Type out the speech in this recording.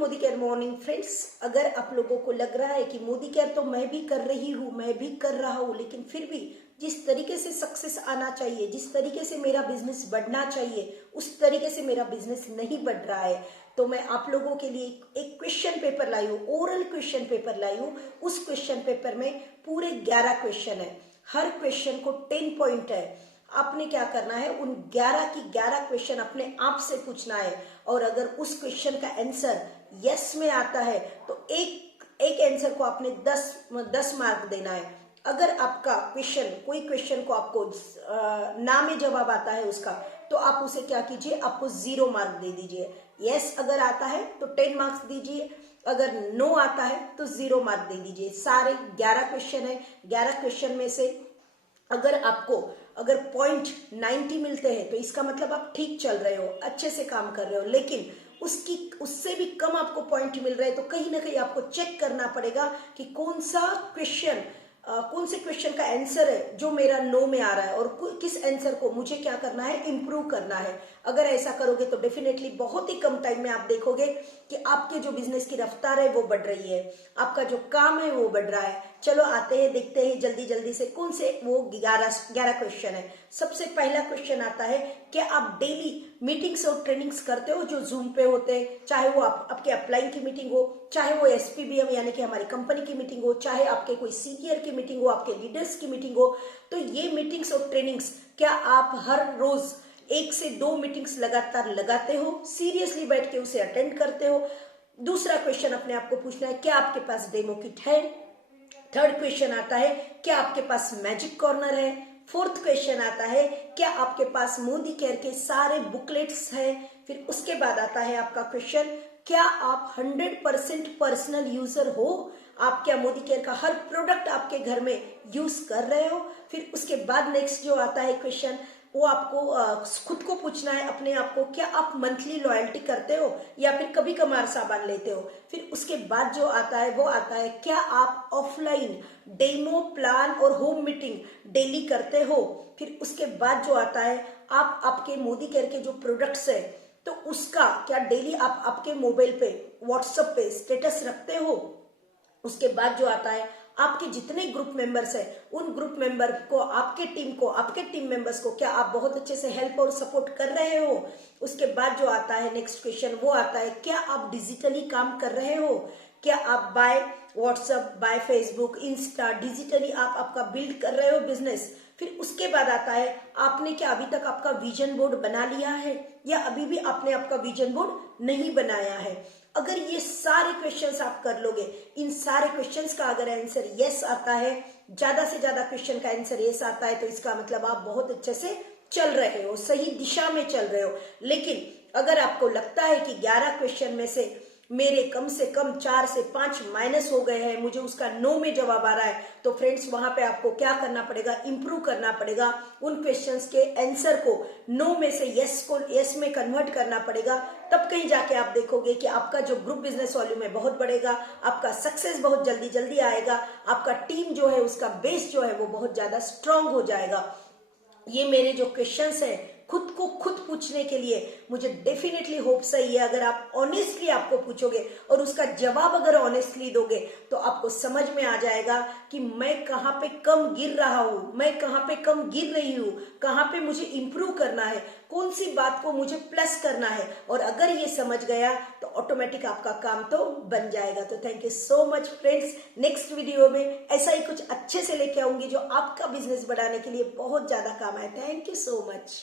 Modi care morning friends. अगर आप लोगों को लग रहा है कि मोदी केयर तो मैं भी कर रही हूँ, मैं भी कर रहा हूँ, लेकिन फिर भी जिस तरीके से सक्सेस आना चाहिए, जिस तरीके से मेरा बिजनेस बढ़ना चाहिए, उस तरीके से मेरा बिजनेस नहीं बढ़ रहा है, तो मैं आप लोगों के लिए एक क्वेश्चन पेपर लाई हूँ, ओरल क्वेश्चन पेपर लाई हूँ। उस क्वेश्चन पेपर में पूरे 11 क्वेश्चन है, हर क्वेश्चन को 10 पॉइंट है। आपने क्या करना है, उन 11 की 11 क्वेश्चन अपने आप से पूछना है, और अगर उस क्वेश्चन का आंसर यस में आता है तो एक आंसर को आपने 10 मार्क देना है। अगर आपका कोई क्वेश्चन को आपको ना में जवाब आता है उसका, तो आप उसे क्या कीजिए, आपको 0 मार्क दे दीजिए। यस अगर आता है तो 10 मार्क्स दीजिए, अगर नो आता है तो 0 मार्क दे दीजिए। सारे 11 क्वेश्चन है, 11 क्वेश्चन में से अगर पॉइंट 90 मिलते हैं तो इसका मतलब आप ठीक चल रहे हो, अच्छे से काम कर रहे हो। लेकिन उससे भी कम आपको पॉइंट मिल रहे हैं तो कहीं ना कहीं आपको चेक करना पड़ेगा कि कौन से क्वेश्चन का आंसर है जो मेरा नो में आ रहा है, और किस आंसर को मुझे क्या करना है, इंप्रूव करना है। अगर ऐसा करोगे तो डेफिनेटली बहुत ही कम टाइम में आप देखोगे कि आपके जो बिजनेस की रफ्तार है वो बढ़ रही है, आपका जो काम है वो बढ़ रहा है। चलो आते हैं, देखते हैं जल्दी जल्दी से कौन से वो 11 क्वेश्चन है। सबसे पहला क्वेश्चन आता है, क्या आप डेली मीटिंग्स और ट्रेनिंग्स करते हो जो जूम पे होते हैं, चाहे वो आपके अपलाइन की मीटिंग हो, चाहे वो एसपीबीएम यानी कि हमारी कंपनी की मीटिंग हो, चाहे आपके कोई सीनियर की मीटिंग हो, आपके लीडर्स की मीटिंग हो। तो ये मीटिंग्स और ट्रेनिंग्स क्या आप हर रोज 1 से 2 मीटिंग्स लगातार लगाते हो, सीरियसली बैठ के उसे अटेंड करते हो? दूसरा क्वेश्चन अपने आप को पूछना है, क्या आपके पास डेमो किट है? थर्ड क्वेश्चन आता है, क्या आपके पास मैजिक कॉर्नर है? फोर्थ क्वेश्चन आता है, क्या आपके पास मोदी केयर के सारे बुकलेट्स हैं? फिर उसके बाद आता है आपका क्वेश्चन, क्या आप 100% पर्सनल यूजर हो? आप क्या मोदी केयर का हर प्रोडक्ट आपके घर में यूज कर रहे हो? फिर उसके बाद नेक्स्ट जो आता है क्वेश्चन, वो आपको खुद को पूछना है अपने आप को, क्या आप मंथली लॉयल्टी करते हो या फिर कभी कभार सामान लेते हो? फिर उसके बाद जो आता है वो आता है, क्या आप ऑफलाइन डेमो प्लान और होम मीटिंग डेली करते हो? फिर उसके बाद जो आता है, आप आपके मोदी केयर के जो प्रोडक्ट्स है तो उसका क्या डेली आप आपके मोबाइल पे व्हाट्सएप पे स्टेटस रखते हो? उसके बाद जो आता है, आपके जितने ग्रुप मेंबर्स हैं उन ग्रुप मेंबर को, आपके टीम मेंबर्स को क्या आप बहुत अच्छे से हेल्प और सपोर्ट कर रहे हो? उसके बाद जो आता है नेक्स्ट क्वेश्चन, वो आता है, क्या आप डिजिटली काम कर रहे हो? क्या आप by WhatsApp, by Facebook, insta digitally आप आपका बिल्ड कर रहे हो बिजनेस? फिर उसके बाद आता है, आपने क्या अभी तक आपका विजन बोर्ड बना लिया है या अभी भी आपने आपका विजन बोर्ड नहीं बनाया है? अगर ये सारे क्वेश्चंस आप कर लोगे, इन सारे क्वेश्चंस का अगर आंसर यस आता है, ज्यादा से ज्यादा क्वेश्चन का आंसर यस आता है, तो इसका मतलब आप बहुत अच्छे से चल रहे हो, सही दिशा में चल रहे हो। लेकिन अगर आपको लगता है कि 11 क्वेश्चन में से मेरे कम से कम 4 से 5 माइनस हो गए हैं, मुझे उसका नो में जवाब आ रहा है, तो फ्रेंड्स वहां पे आपको क्या करना पड़ेगा, इंप्रूव करना पड़ेगा। उन क्वेश्चंस के आंसर को नो में से यस में कन्वर्ट करना पड़ेगा। तब कहीं जाके आप देखोगे कि आपका जो ग्रुप बिजनेस वॉल्यूम है बहुत बढ़ेगा, आपका सक्सेस बहुत जल्दी जल्दी आएगा, आपका टीम जो है उसका बेस जो है वो बहुत ज्यादा स्ट्रांग हो जाएगा। ये मेरे जो क्वेश्चंस हैं खुद को खुद पूछने के लिए मुझे डेफिनेटली होप सही है। अगर आप ऑनेस्टली आपको पूछोगे और उसका जवाब अगर ऑनेस्टली दोगे तो आपको समझ में आ जाएगा कि मैं कहाँ पे कम गिर रहा हूँ, मैं कहाँ पे कम गिर रही हूँ, कहाँ पे मुझे इंप्रूव करना है, कौन सी बात को मुझे प्लस करना है। और अगर ये समझ गया तो ऑटोमेटिक आपका काम तो बन जाएगा। तो thank you so much friends. Next video में ऐसा ही कुछ अच्छे से लेके आऊंगी जो आपका बिजनेस बढ़ाने के लिए बहुत ज्यादा काम आए। Thank you so much.